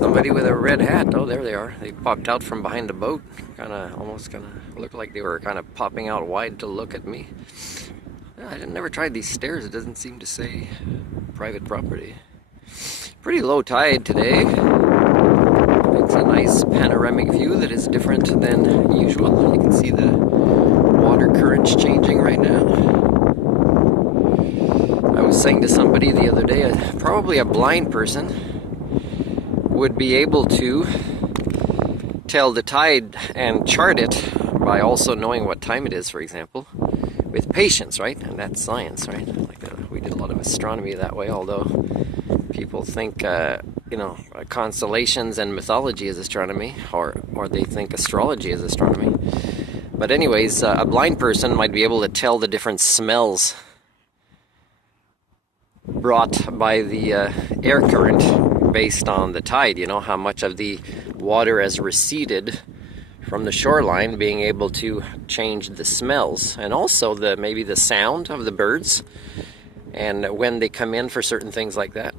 Somebody with a red hat. Oh, there they are. They popped out from behind the boat. Almost looked like they were kind of popping out wide to look at me. Yeah, I never tried these stairs. It doesn't seem to say private property. Pretty low tide today. It's a nice panoramic view that is different than usual. You can see the water currents changing right now. I was saying to somebody the other day, probably a blind person would be able to tell the tide and chart it by also knowing what time it is, for example, with patience, right? And that's science, right? We did a lot of astronomy that way, although people think, constellations and mythology is astronomy, or they think astrology is astronomy. But anyways, a blind person might be able to tell the different smells brought by the air current based on the tide, how much of the water has receded from the shoreline, being able to change the smells, and also maybe the sound of the birds, and when they come in for certain things like that.